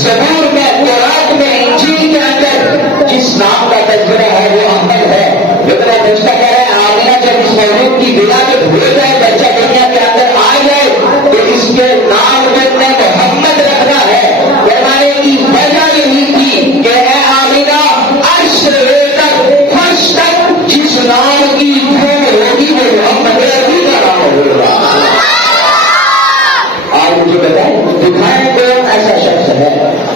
زبور میں، تورات میں، انجیل کے اندر جس نام کا تذکرہ ہے وہ احمد ہے. لیکن فرشتہ کہہ رہے ہیں آمینہ جب اس مولود کی بنا کے ہوئے جائے، بچہ دنیا کے اندر آ جائے تو اس کے نام میں محمد رکھنا ہے. کہنے کی وجہ یہی تھی کہ اے آمینہ عرش سے لے کر فرش تک جس نام کی دھوم ہوگی وہ محمد عربی کا نام ہوگا. آپ مجھے بتائیں دکھائیں کون ایسا شخص ہے،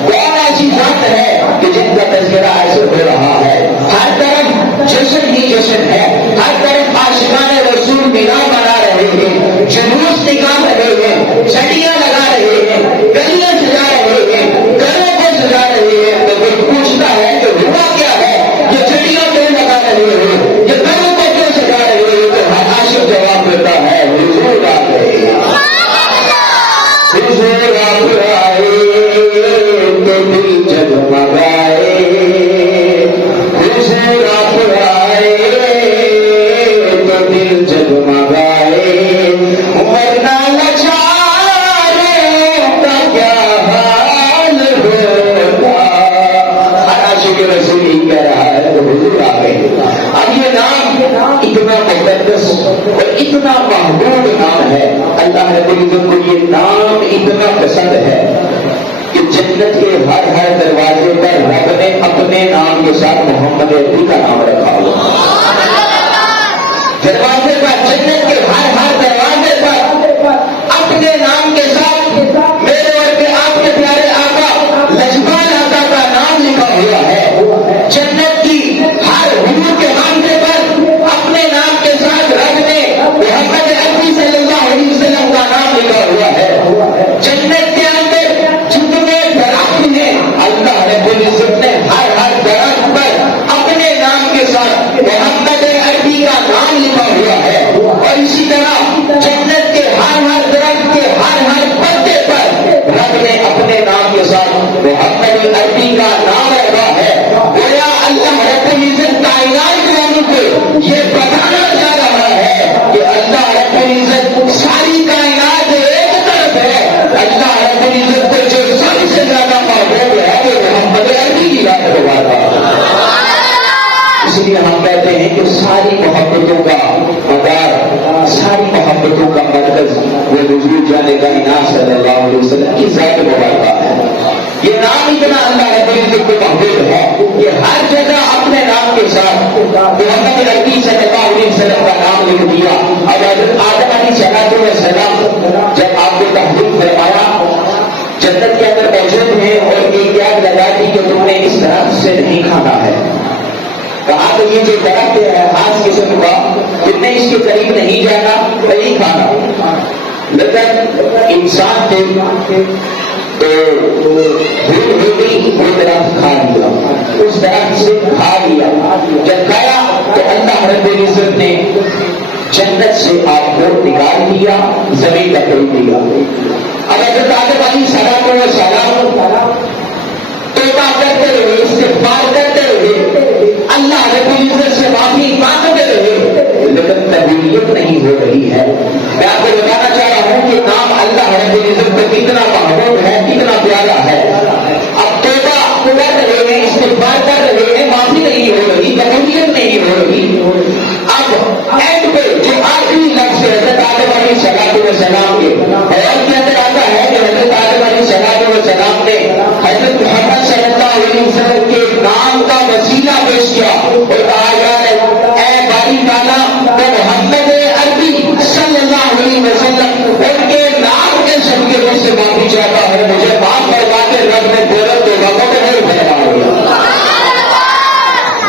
کون ایسی ذات ہے کہ جن کا تذکرہ ایسے ہو رہا ہے. ہر طرف جشن ہی جشن ہے، ہر طرف عاشقان رسول میلہ منا رہے ہیں، جلوس نکال رہے ہیں، چھڑیاں لگا رہے ہیں، گلیاں سجا رہے ہیں، گھروں کو سجا رہے ہیں. تو کوئی پوچھتا ہے کہ ہوا کیا ہے، یہ چھڑیاں کیوں لگا رہے ہیں، یہ گھروں کو کیوں سجا رہے ہیں؟ تو ہر عاشق جواب دیتا ہے حضور آ گئے، حضور آپ آئے تو دل جگمگائے، حضور آپ آئے تو دل جگمگائے، ورنہ لاچاروں کا کیا حال ہوگا. ہر عاشق رسول ہی کہہ رہا ہے تو حضور آ گئے. اب یہ نام اتنا مقدس اور اتنا محبوب نام ہے، اللہ رب العزت کو یہ نام اتنا پسند ہے کہ جنت کے ہر دروازے پر رب نے اپنے نام کے ساتھ محمد عربی کا نام رکھا ہوا. دروازے پر، جنت کے ہر دروازے پر اپنے نام کے ساتھ میرے اور کے آپ کے پیارے آقا لجپال آقا کا نام لکھا ہوا ہے. جنت کی ہر حضور کے مانگنے پر اپنے نام کے ساتھ رب نے محمد عربی صلی اللہ علیہ وسلم کا نام لکھا ہوا ہے. جنت کے اندر جتنے درخت ہیں اللہ رب العزت نے ہر درخت پر اپنے نام کے ساتھ محمد عربی کا نام لکھا ہوا ہے. اور اسی طرح جنت کے ہر درخت کے ہر پتے پر رب نے اپنے نام کے ساتھ محمد عربی کا نام رکھا ہے. گویا اللہ رب العزت کائنات والوں کو یہ بتانا چاہ رہا ہے کہ اللہ رب العزت ساری کائنات ایک طرف ہے. اللہ رب العزت کو جو سب سے زیادہ محبوب ہے وہ محمد عربی کی بات کرواتا ہے. اس لیے ہم کہتے ہیں کہ ساری محبتوں کا مدار، ساری محبتوں کا مرکز وہ حضور جان کائنات صلی اللہ علیہ وسلم کی ذات مبارکہ ہے. یہ نام اتنا اللہ رب العزت کو محبوب ہے کہ ہر جگہ اپنے نام کے ساتھ محمد عربی صلی اللہ علیہ وسلم کا نام لکھ دیا. اب حضرت آدم علیہ السلام جب آپ کو تحقیق فرمایا جنت کے اندر موجود ہیں اور ایک یاد لگا دی کہ تم نے اس درخت سے نہیں کھانا ہے. کہا تو یہ جو درخت ہے خاص قسم کا، تم نے اس کے قریب نہیں جانا، نہیں کھانا. لیکن انسان تھے تو بھول ہو گئی، وہ درخت کھا لیا، اس درخت سے کھا لیا. جب کھایا تو اللہ رب العزت نے جنت سے آپ کو نکال دیا، زمین پر پھینک دیا. اب حضرت آدم علیہ السلام توبہ کرتے رہے، استغفار کرتے رہے، اللہ رب العزت سے معافی مانگتے رہے، لیکن تبدیلیت نہیں ہو رہی ہے. میں آپ کو بتانا چاہ رہا ہوں کہ نام اللہ رب العزت کو کتنا محبوب ہے، کتنا پیارا ہے. اب توبہ کر رہے ہیں، استغفار کر رہے ہیں، معافی نہیں ہو رہی، تبدیلیت نہیں ہو رہی. اب اینڈ پہ جو آخری لفظ حضرت آدم علیہ السلام کے اور کے اندر آتا ہے کہ حضرت آدم علیہ السلام نے حضرت محمد صلی اللہ علیہ وسلم کے نام کا وسیلہ پیش کیا اور کہا اے باری تعالیٰ تو محمد عربی صلی اللہ علیہ وسلم ان کے نام کے سب کے روح سے معافی چاہتا ہے، مجھے معاف کروا کے رب نے بولا تو ربوں کو نہیں پھیلا ہوا.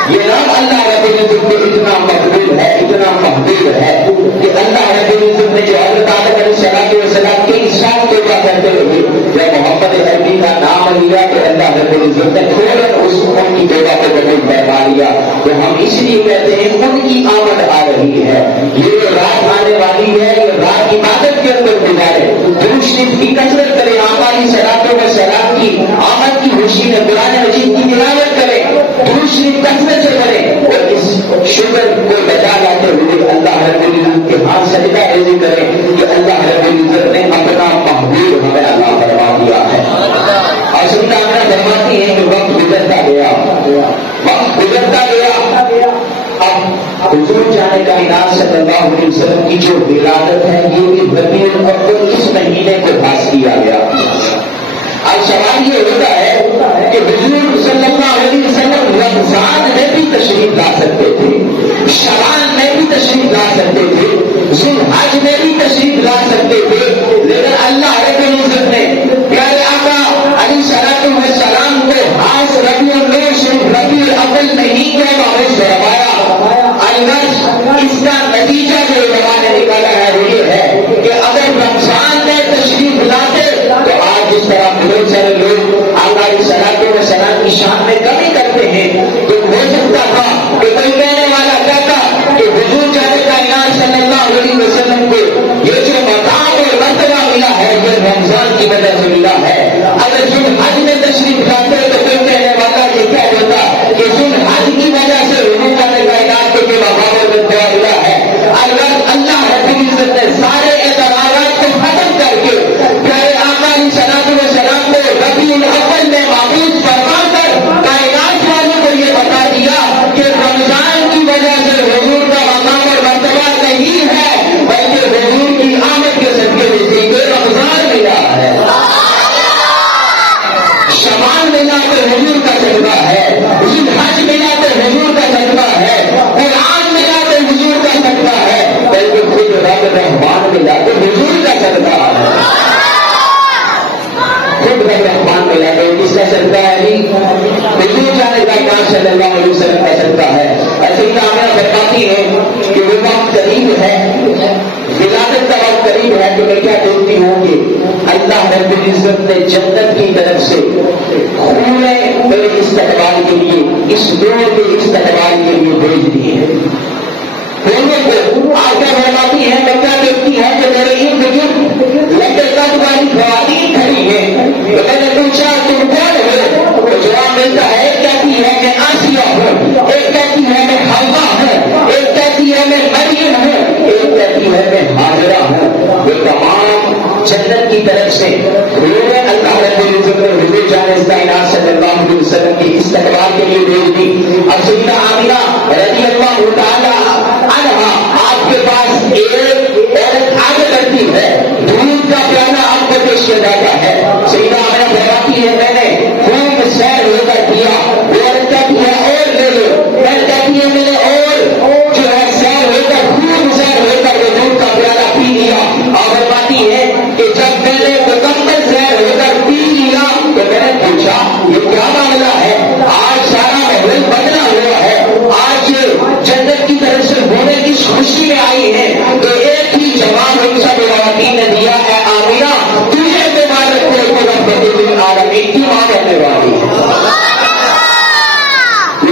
یہ نام اللہ رب العزت کو اتنا مقبول ہے، اتنا محبوب ہے کہ اللہ رب العزت نے جو حضرت آدم علیہ السلام کے ساتھ توبہ کرتے ہوئے جب محمد عربی کا نام لیا کہ اللہ رب العزت نے فوراً اس ان کی توبہ کو قبول فرما لیا. تو ہم اس لیے کہتے ہیں ان کی آمد آ رہی ہے، یہ رات آنے والی ہے، یہ رات عبادت کے اندر گزارے، درود شریف کی کثرت کرے، آقا علیہ السلام کی آمد کی خوشی میں قرآن مجید کی تلاوت کرے، درود شریف کثرت سے کرے اور اس شکر کو بچا لاتے ہوئے اللہ رب العزت کے ہاتھ سجدہ ریزی کرے کہ اللہ رب العزت نے اپنا محبوب ہمیں عطا فرما دیا ہے. اور وسلم کی جو ولادت ہے یہ بھی ربیع الاول اس مہینے کو خاص کیا گیا۔ اب سوال یہ ہوتا ہے کہ حضور صلی اللہ علیہ وسلم رمضان میں بھی تشریف لا سکتے تھے، شعبان میں بھی تشریف لا سکتے تھے، ذی الحج میں بھی تشریف لا سکتے تھے، لیکن اللہ رب العزت نے پیارے آقا علیہ السلام کو خاص ربیع الاول صرف ربیع الاول میں ہی کیوں باعث فرمایا؟ اس کا نتیجہ جو علماء نے نکالا ہے وہ یہ ہے کہ اگر رمضان میں تشریف لاتے تو آج جس طرح بہت سارے لوگ آقا علیہ السلام کی شان میں کمی کرتے ہیں، تو ہو سکتا تھا کہ کوئی کہنے والا کہتا کہ حضور جان کائنات صلی اللہ علیہ وسلم کو یہ جو مقام اور مرتبہ ملا ہے یہ رمضان کی وجہ سے ملا ہے۔ اگر ذی الحج میں تشریف لاتے تو کوئی کہنے والا یہ کہہ دیتا کہ ذی الحج کی وجہ سے حضور جان کائنات کو جو مقام اور مرتبہ ملا ہے۔ اگر اللہ رب العزت نے سارے اعتراضات کو ختم کر کے پیارے آقا علیہ السلام کو ربیع الاول میں معبود فرما کر کائنات والوں کو یہ بتا دیا کہ رمضان کی وجہ سے حضور کا مقام اور مرتبہ نہیں ہے بلکہ حضور کی آمد کے صدقے سے یہ رمضان ملا ہے، شعبان ملا تو حضور کا صدقہ ہے، ذی الحج ملا تو حضور کا صدقہ ہے، قرآن ملا تو حضور کا صدقہ ہے، بلکہ خود رب رحمان ملا تو حضور کا صدقہ ہے، خود رب رحمان ملا تو کس کا صدقہ ہے؟ حضور جانے کا کام صلی اللہ علیہ وسلم کا صدقہ ہے۔ ایسے ہی آمینہ فرماتی ہے کہ وہ وقت قریب ہے، ولادت کا وقت قریب ہے تو میں کیا دیکھتی ہوں کہ اللہ رب العزت نے جنت کی طرف سے خورے میرے استقبال کے لیے اس دور کے استقبال کے لیے بھیج دیے ہیں۔ آگے فرماتی ہے میں کیا دیکھتی ہے کہ میرے ارد گرد لمبے قد والی خواتین کھڑی ہیں، تو میں نے پوچھا تم کون ہو؟ تو جواب ملتا ہے ایک کہتی ہے میں آسیہ ہوں، ایک کہتی ہے میں حوا ہوں، ایک کہتی ہے میں مریم ہوں، ایک کہتی ہے میں حاضرہ ہوں۔ وہ تمام جنت کی طرف سے اللہ رب العزت نے حضور جان کائنات صلی اللہ علیہ وسلم کی استقبال کے لیے بھیج دی۔ اب سیدہ آمینہ رضی اللہ تعالی عنہا آپ کے پاس ایک عورت آگے بڑھتی ہے، دودھ کا پیالہ آپ کو پیش کیا جاتا ہے، سیدہ آمینہ فرماتی ہے میں نے خوب سیر ہو کر دیا، وہ عورت کہتی ہے اور لے لو، میں کہتی ہے میں نے اور جو ہے سیر ہو کر خوب سیر ہو کر وہ دودھ کا پیالہ پی لیا، اور فرماتی ہے کہ جب میں نے مکمل سیر ہو کر پی لیا تو میں نے پوچھا یہ کیا معاملہ ہے؟ آج سارا ماحول بدلا ہوا ہے، آج جنت کی طرف سے ہونے کی خوشی میں آئی ہے، تو ایک ہی جواب ان سب خواتین نے دیا ہے آمینہ تجھے مبارک ہو تو رحمت للعالمین کی ماں بننے والی ہے،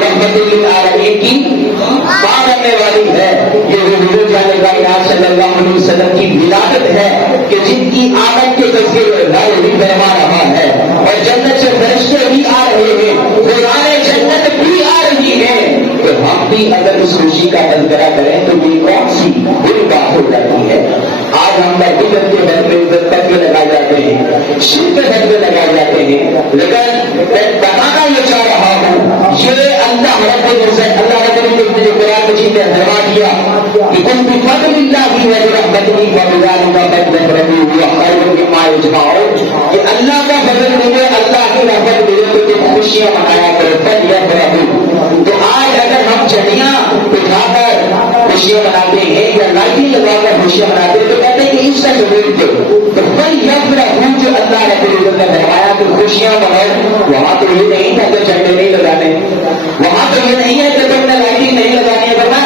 رحمت للعالمین کی ماں بننے والی ہے۔ یہ حضور جان کائنات صلی اللہ علیہ وسلم کی ولادت ہے کہ جن کی آمد کے تذکرے بھی فرما رہا ہے، اور جنت سے فرشتے بھی آ رہے ہیں، قرآن جنت بھی آ رہی ہے، تو ہم بھی اگر اس خوشی کا تذکرہ کریں تو یہ کون سی بری بات ہو جاتی ہے؟ آج ہم بدت کے گھر میں تک لگائے جاتے ہیں، شرک کے گھر میں لگائے جاتے ہیں، لیکن میں بتانا یہ چاہ رہا ہوں یہ اللہ رب العزت اللہ رب العزت نے قرآن مجید میں فرما دیا کہ کن بفضل اللہ ورحمتہ فبذلک فلیفرحوا هو خیر مما یجمعون، کہ اللہ کا فضل ملے، اللہ کی رحمت ملے تو خوشیاں منایا کرو، فلیفرحوا۔ تو آج اگر ہم چڑیاں بٹھا کر خوشیاں مناتے ہیں یا لائٹیں لگا کر خوشیاں مناتے ہیں تو کہتے ہیں کہ اس کا ضرور دو، تو فلیفرحوا جو اللہ رب العزت نے فرمایا کہ خوشیاں مناؤ، وہاں تو یہ نہیں تھا کہ جھنڈے نہیں لگانے، وہاں تو یہ نہیں ہے کہ تم نے لائٹنگ نہیں لگانی ہے، ورنہ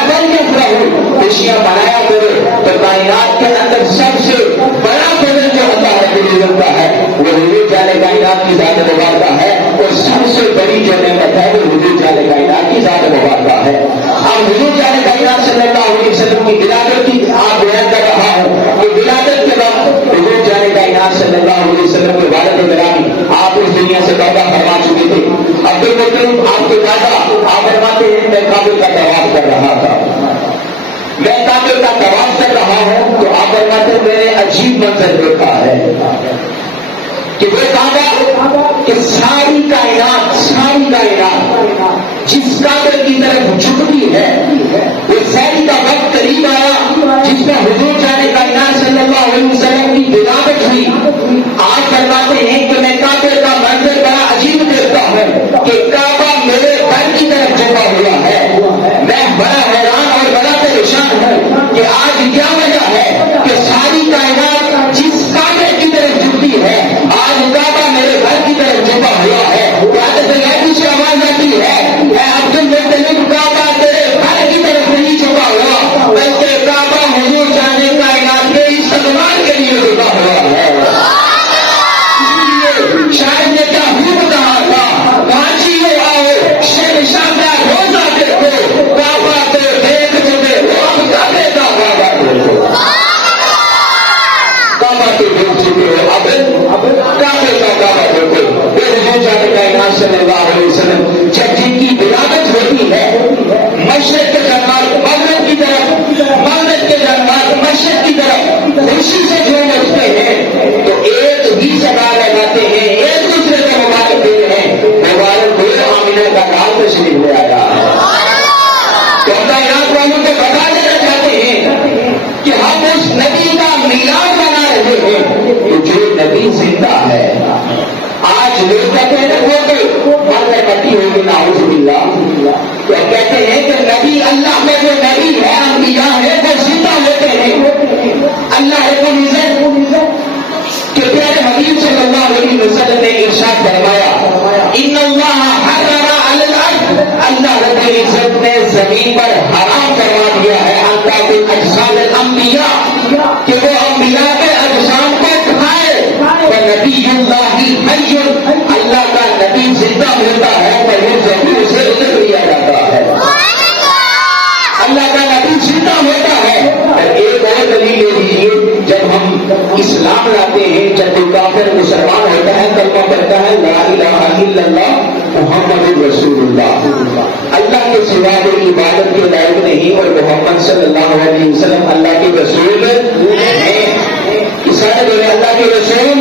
خوشیاں منایا کرو۔ تو کائنات کے اندر سب سے بڑا فضل جو اللہ رب العزت کا ہے وہ حضور جان کائنات کی ذات مبارکہ ہے، اور سب سے بڑی جو نعمت ہے وہ حضور جان کائنات کی ذات مبارکہ ہے۔ اب حضور جان کائنات صلی اللہ علیہ وسلم کی ولادت کی آپ بیان کر رہا ہوں کہ ولادت کے وقت حضور جان کائنات صلی اللہ علیہ وسلم کے والد گرامی آپ اس دنیا سے توبہ فرما چکے تھے۔ عبد المطلب آپ کے دادا آپ فرماتے ہیں میں کعبے کا طواف کر رہا تھا، میں کعبے کا طواف کر رہا ہوں تو آپ فرماتے ہیں میں نے عجیب منظر دیکھا ہے کہ وہ کعبہ کہ ساری کائنات جس کعبے کی طرف جھکتی ہے، وہ ساری کا وقت قریب آیا جس میں حضور جان کائنات صلی اللہ علیہ وسلم کی ولادت ہوئی، آپ فرماتے ہیں کہ میں کعبے کا منظر بڑا عجیب دیکھتا ہوں کہ کعبہ میرے گھر کی طرف جھکا ہوا ہے، میں بڑا حیران اور بڑا پریشان ہوں کہ آج کیا وجہ ہے کہ ساری کائنات جس کعبے کی طرف جھکتی ہے آج کعبہ میرے گھر کی طرف جھکا ہوا ہے۔ سے آواز آتی ہے اے عبد المطلب، کعبہ تیرے گھر کی طرف نہیں جھکا ہوا بلکہ کعبہ حضور جان کائنات کے استقبال کے لیے جھکا ہوا ہے۔ شاید نے کیا خوب کہا تھا، کانچیوں آؤ شہنشاہ کا روزہ دیکھو، کعبہ تو دیکھ چکے ہو، کعبے کا کعبہ دیکھو، کعبہ تو دیکھ چکے ہو، اب کعبے کا کعبہ دیکھو۔ حضور جان کائنات صلی اللہ علیہ وسلم جب جن کی ولادت ہوتی ہے مشرق کے دربار مغرب کی طرف، مغرب کے دربار مشرق کی طرف خوشی سے جھوم اٹھتے ہیں تو ایک ہی سزا لگاتے ہیں، ایک دوسرے کو مبارک دیتے ہیں، مبارک ہو آمینہ کا نام تشریف لے آیا ہے۔ تو کائنات والوں کو بتا دینا چاہتے ہیں کہ ہم اس نبی کا میلاد منا رہے ہیں کہ جو نبی زندہ ہے۔ آج لوگ کہتے ہیں وہ مٹی ہوگی نعوذ باللہ، کیا کہتے ہیں کہ نبی اللہ میں جو نبی ہے انبیاء ہے وہ زندہ ہوتے ہیں۔ اللہ رب العزت کہ پیارے حبیب صلی اللہ علیہ وسلم نے ارشاد فرمایا ان اللہ حرم علی الارض، اللہ رب العزت نے زمین پر حرام کروا دیا ہے انتاق اجساد الانبیاء کہ وہ انبیاء کے اجسام کو کھائے۔ نبی اللہ حی، اللہ کا نبی زندہ ہوتا ہے پر وہ ضرور اسے اتر لیا جاتا ہے۔ اللہ کا نبی زندہ ہوتا ہے۔ ایک اور دلیل لے لیجیے، جب ہم اسلام لاتے ہیں، جب کوئی کافر مسلمان ہوتا ہے کلمہ پڑھتا ہے لا الہ الا اللہ محمد رسول اللہ، اللہ کے سوا کوئی عبادت کے لائق نہیں اور محمد صلی اللہ علیہ وسلم اللہ کے رسول ہیں۔ سارے بولے اللہ کے رسول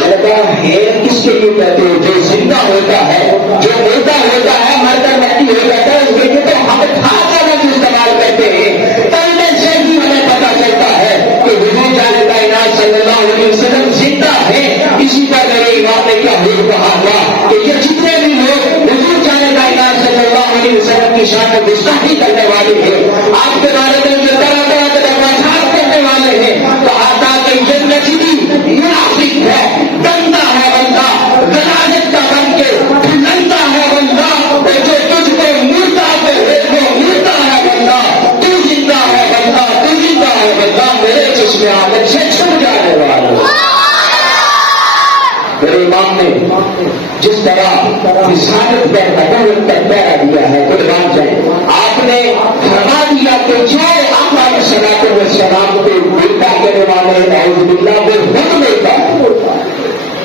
لگتا ہے کس کے لیے کہتے ہو؟ جو زندہ ہوتا ہے، جو مردہ ہوتا ہے، مر کر مٹی ہو جاتا ہے، اس کے لیے تو ہم خاص لفظ استعمال کرتے ہیں۔ پہلے سے ہی ہمیں پتا چلتا ہے کہ حضور جان کائنات صلی اللہ علیہ وسلم زندہ ہے۔ اسی پر میرے امام نے کیا حکم کہا تھا کہ یہ جتنے بھی لوگ حضور جان کائنات صلی اللہ علیہ وسلم کی شان میں گستاخی کرنے والے ہیں، آپ کے بارے میں جو طرح طرح کے بکواس کرنے والے ہیں، تو آتا کہ یہ نجدی منافق ہے، گندا ہے بندہ، غلاظت کا بن کے گندا ہے بندہ، جو تجھ کو مردہ پہ وہ مردہ ہے بندہ، تو زندہ ہے بندہ، تو زندہ ہے بندہ، میرے چشمے عادت سے چھپ جانے والا۔ میرے امام نے جس طرح رسالت کا نبوت کا پیرا دیا ہے قربان جائے، آپ نے فرما دیا کہ جو آقا صلاۃ والسلام کو بیٹا کرنے والے نعوذ باللہ وہ خود ملتا ہے،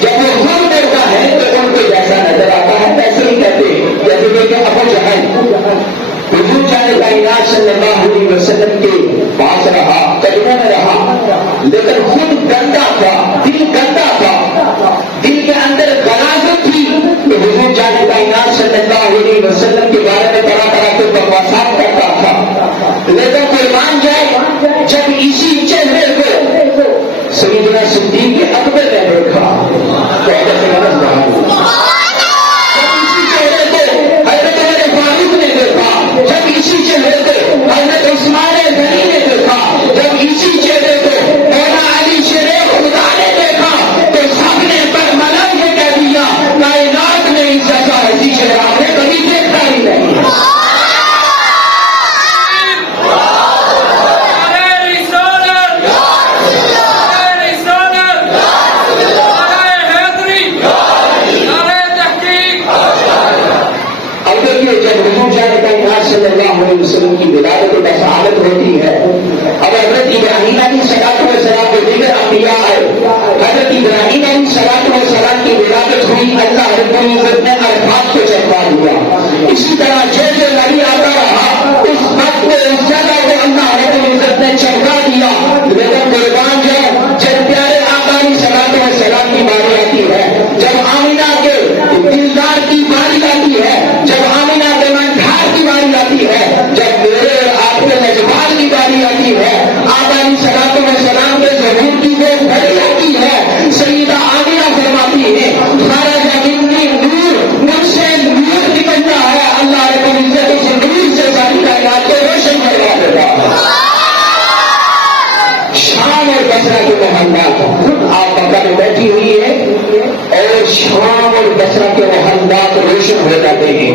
جب وہ خود ملتا ہے تو ان کو جیسا نظر آتا ہے ویسے ہی کہتے ہیں، جیسے کہ ابو جہل حضور جان کائنات صلی اللہ علیہ وسلم کے پاس رہا، قدموں میں رہا، لیکن خود گندا تھا، دل گندا تھا، دل کے اندر غلاظت تھی کہ حضور جان کائنات صلی اللہ علیہ وسلم کے بارے میں طرح طرح کے بکواسات کرتا تھا۔ لیکن قربان جائے جب اسی چہرے کو سیدنا صدیق اکبر نے دیکھا تو جب اسی چہرے کو حضرت عثمان غنی نے دیکھا، جب اسی چہرے کو مولانا علی شیر خدا نے دیکھا تو سب نے پر ملک یہ کہہ دیا کائنات میں اس جیسا ایسی شیر آپ نے کبھی دیکھا ہی نہیں۔ صلی اللہ علیہ وسلم کی ولادت کا شہادت ہوتی ہے، اب حضرت ابراہیم علیہ السلام کے دیگر انبیاء آئے، حضرت ابراہیم علیہ السلام کی ولادت ہوئی، اللہ رب العزت نے عرفات کو چڑھا دیا۔ اسی طرح جو نبی آتا رہا اس وقت کو اس جگہ کو اللہ رب العزت نے چڑھا دیا۔ لیکن قربان جاؤ جب پیارے آقا علیہ السلام کی باری آتی ہے، جب آمینہ کے دلدار کی باری آتی ہے، جب آمینہ کے منگھار کی باری آتی ہے، جب میرے آپ کے نجبان کی باری آتی ہے، شام اور بصرہ کے محلات روشن ہو جاتے ہیں.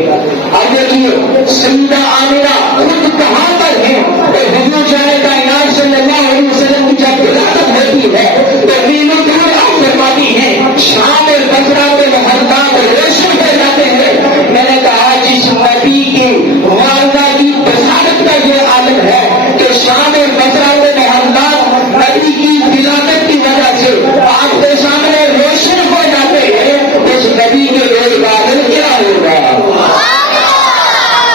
اب دیکھیے سیدہ آمنہ خود کہاں پر ہے؟ حضور جانے کائنات صلی اللہ علیہ وسلم کی جب ولادت ہوتی ہے تو میلوں دور آپ فرماتی ہیں شام اور بصرہ کے محلات روشن ہو جاتے ہیں. میں نے کہا جس نبی کی والدہ کی بشارت کا یہ عالم ہے کہ شام اور بصرہ کے محلات نبی کی ولادت کی وجہ سے آپ کے سامنے روشن ہو جاتے ہیں. اس نبی کے روزگار کیا ہوگا؟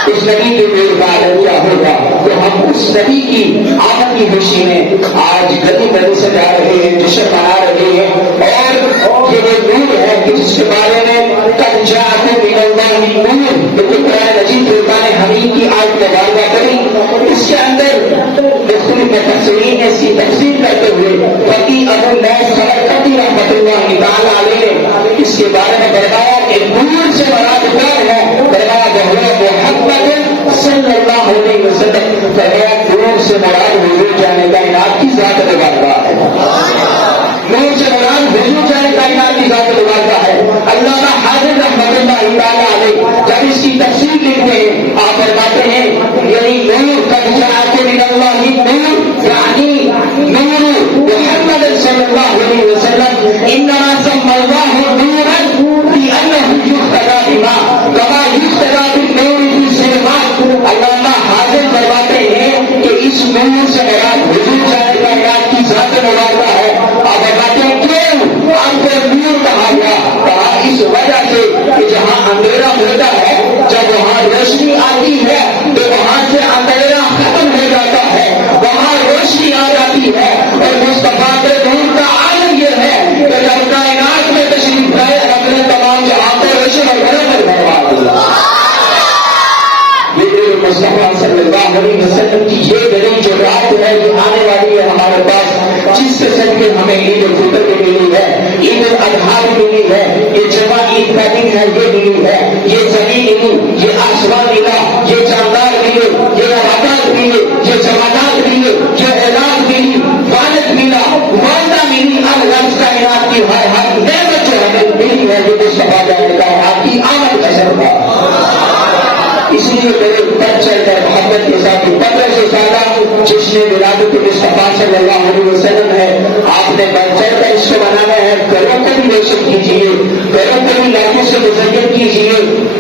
اس نبی کے روزگار کیا ہوگا؟ تو ہم اس نبی کی آمد کی خوشی میں آج گلی گلی سے جا رہے ہیں، جشن منا رہے ہیں. اور یہ وہ نور ہے کہ جس کے بارے میں قد جاءکم من اللہ نور، جو قرآن مجید فرقان حمید کی آیت مبارکہ کری. اس کے اندر مختلف تفسیرین نے اس کی تفسیر کرتے ہوئے فقیہ ابو اللیث خلقتی رحمۃ اللہ تعالی علیہ نے اس کے بارے میں بتایا کہ نور سے مراد کیا ہے؟ فرمایا محمد صلی اللہ علیہ وسلم. فرمایا نور سے مراد حضور جانے کائنات کی ذات مبارکہ ہے. نور سے مراد حضور جانے کائنات کی ذات مبارکہ ہے. علامہ حاضر رحمۃ اللہ تعالی علیہ جب اس کی تفسیر لکھتے ہیں آپ فرماتے ہیں یعنی نور قد جاءکم من اللہ نور یعنی نور محمد صلی اللہ علیہ وسلم انما سمى الله نورا لانه يهتدى بما كما يهتدى بالنور في الظلمات. علامہ حاضر فرماتے ہیں کہ اس نور سے مراد حضور جانے کائنات کی ذات مبارکہ ہے. آپ فرماتے ہیں کیوں آپ کو نور کہا گیا؟ کہا اس وجہ سے کہ جہاں اندھیرا ہوتا ہے جب وہاں روشنی آتی ہے تو وہاں سے اندھیرا ختم ہو جاتا ہے، وہاں روشنی آ جاتی ہے. اور مصطفیٰ کے نور کا عالم یہ ہے کہ جب کائنات میں تشریف لائے اپنے تمام جہاں کو روشن اور برابر بنوا دیا. یہ مصطفیٰ صلی اللہ علیہ وسلم کی یہ گھڑی جو رات ہے جو آنے والی ہے ہمارے پاس، جس کے صدقے ہمیں عید الفطر بھی ملی ہے، عید الاضحیٰ بھی ملی ہے، یہ جمعہ عید کا دن ہے یہ ملی ہے، یہ زمین ملی، یہ آسمان ملا، یہ جاندار ملے، یہ نباتات ملے، یہ جماعات ملے، یہ اعلان ملی، والد ملا، والدہ ملی. اب لفظ کائنات کی ہر نعمت جو ہمیں ملی ہے یہ مصطفیٰ جانے کائنات کی آمد کا سبب ہے. اس لیے میرے اوپر چل کر محبت کے ساتھ 15 سے زیادہ جشن ولادت مصطفیٰ صلی اللہ علیہ وسلم ہے. آپ نے بڑھ چڑھ کر اس کو منانا ہے. گھروں کو بھی روشن کیجیے، گھروں کو بھی لائٹوں سے مزین کیجیے،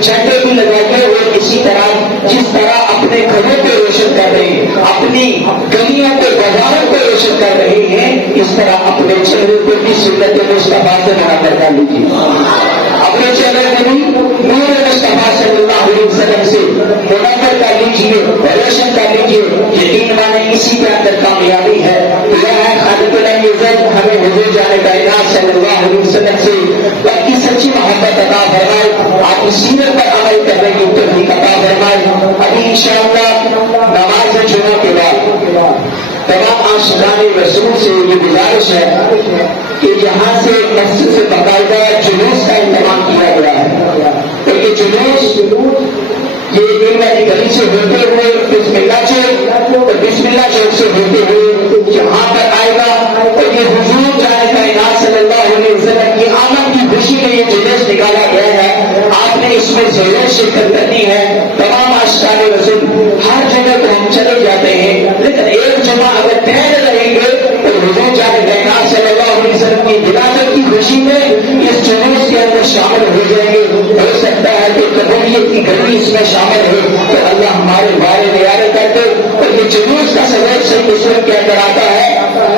جھنڈے بھی لگائیے. اور اسی طرح جس طرح اپنے گھروں کو روشن کر رہے ہیں، اپنی گلیوں کو بازاروں کو روشن کر رہے ہیں، اس طرح اپنے چہرے کو بھی سنت مصطفیٰ سے منعقد کر لیجیے. اپنے چہرے کو بھی نور مصطفیٰ صلی اللہ علیہ وسلم سے منعقد کر لیجیے، روشن کر لیجیے. یقین مانے اسی کے اندر کامیابی ہے. یہ ہے خالق العزت ہمیں حضور جانے کائنات صلی اللہ علیہ وسلم سے کی سچی محبت عطا فرمائے. آپ اس سیرت پر عمل کرنے کی توفیق عطا فرمائے. ابھی انشاءاللہ نماز جمعہ کے بعد تمام عاشقان رسول سے یہ گزارش ہے کہ یہاں سے مسجد سے باقاعدہ جلوس کا انتظام کیا گیا ہے. تو یہ جلوس یہ میری گلی سے ہوتے ہوئے بسم اللہ چوک اور بسم اللہ چوک سے ہوتے ہوئے یہاں پر آئے گا. اور یہ حضور جانے کائنات صلی اللہ علیہ وسلم کی آمد کی خوشی میں یہ جلوس نکالا گیا ہے. آپ نے اس میں ضرور شرکت کرنی ہے. تمام عاشقان رسول ہر جگہ تو ہم چلے جاتے ہیں، لیکن ایک جمعہ اگر پہلے رہیں گے تو حضور جانے کائنات صلی اللہ علیہ وسلم کی ولادت کی خوشی میں اس جلوس کے اندر شامل ہو جائیں گے. ہو سکتا ہے کہ قبولیت کی گھڑی اس میں شامل ہو تو اللہ ہمارے بارے نیارے کرتے. اور یہ جلوس کا سبب صحیح مسلم کے اندر آتا ہے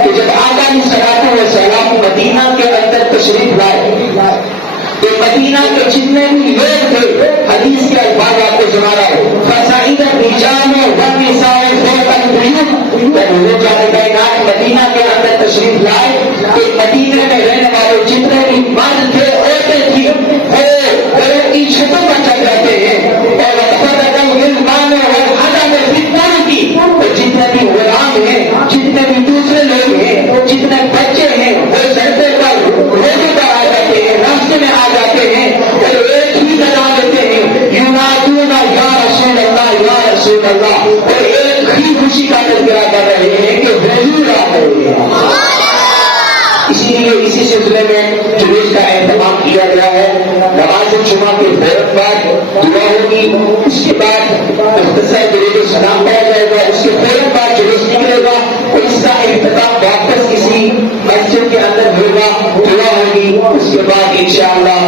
کہ جب آقا علیہ الصلوۃ والسلام مدینہ کے اندر تشریف لائے تو مدینہ کے جتنے بھی لوگ تھے، حدیث کے الفاظ آپ کو سنا رہا ہوں، فَصَعِدَ الرِّجَالُ وَالنِّسَاءُ فَوْقَ الْبُيُوتِ. جب حضور جانے کائنات مدینہ کے اندر تشریف لائے تو مدینہ میں رہنے والے جتنے بھی مرد تھے، عورتیں تھیں، وہ گھروں کی چھتوں پر چڑھ جاتے ہیں. اور جتنے بھی غلام ہیں، جتنے بھی دوسرے لوگ ہیں، جتنے بچے ہیں، وہ سڑکوں پر روڈوں پر آ جاتے ہیں، راستے میں آ جاتے ہیں اور ایک ہی لگا دیتے ہیں یونادون یا رسول اللہ یا رسول اللہ. اور ایک ہی خوشی کا تذکرہ کر رہے ہیں کہ حضور آ رہے ہیں. اسی لیے اسی سلسلے میں جلوس کا اہتمام کیا گیا مختصر درود و سلام پڑھا جائے گا، اس کے فوراً بعد جلوس نکلے گا اور اس کا اختتام واپس کسی مسجد کے اندر ہوگا، دعا ہوگی، اس کے بعد انشاءاللہ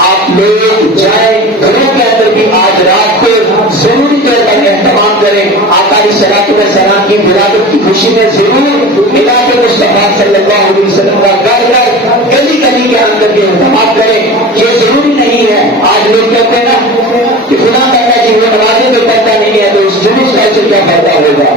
آپ لوگ جائیں گھروں کے اندر بھی آج رات کو ضروری طور پر اہتمام کریں، آقا علیہ الصلوۃ والسلام کی ولادت کی خوشی میں ضرور ملاد مصطفیٰ صلی اللہ علیہ وسلم کا گھر گھر گلی گلی کے اندر یہ اہتمام کریں۔ یہ ضروری نہیں ہے، آج لوگ کہتے ہیں نا کہ فلاں کہتا ہے کہ وہ نمازیں تو پڑھتا نہیں ہے تو اس جلوس کا سے کیا فائدہ ہوگا،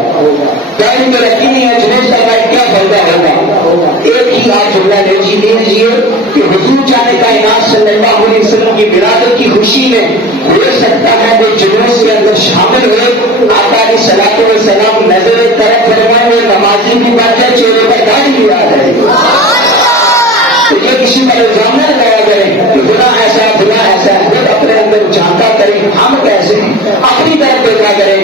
گاڑی تو رکھی نہیں ہے، جلوس کا کیا فائدہ ہوگا۔ ایک ہی آپ جملہ لیجیے کہ حضور جانے کائنات صلی اللہ علیہ وسلم کی ولادت کی خوشی میں ہو سکتا ہے وہ جلوس کے اندر شامل ہوئے، آقا علیہ الصلوۃ والسلام نظر طرف فرمائیں اور نمازی کی بات ہے چہرے پر داڑھی بھی آ جائے گی۔ تو یہ کسی پر الزام نہ لگایا کریں کہ فلاں ایسا ہے، خود اپنے اندر جھانکا کریں، ہم کیسے اپنی طرف دیکھا کریں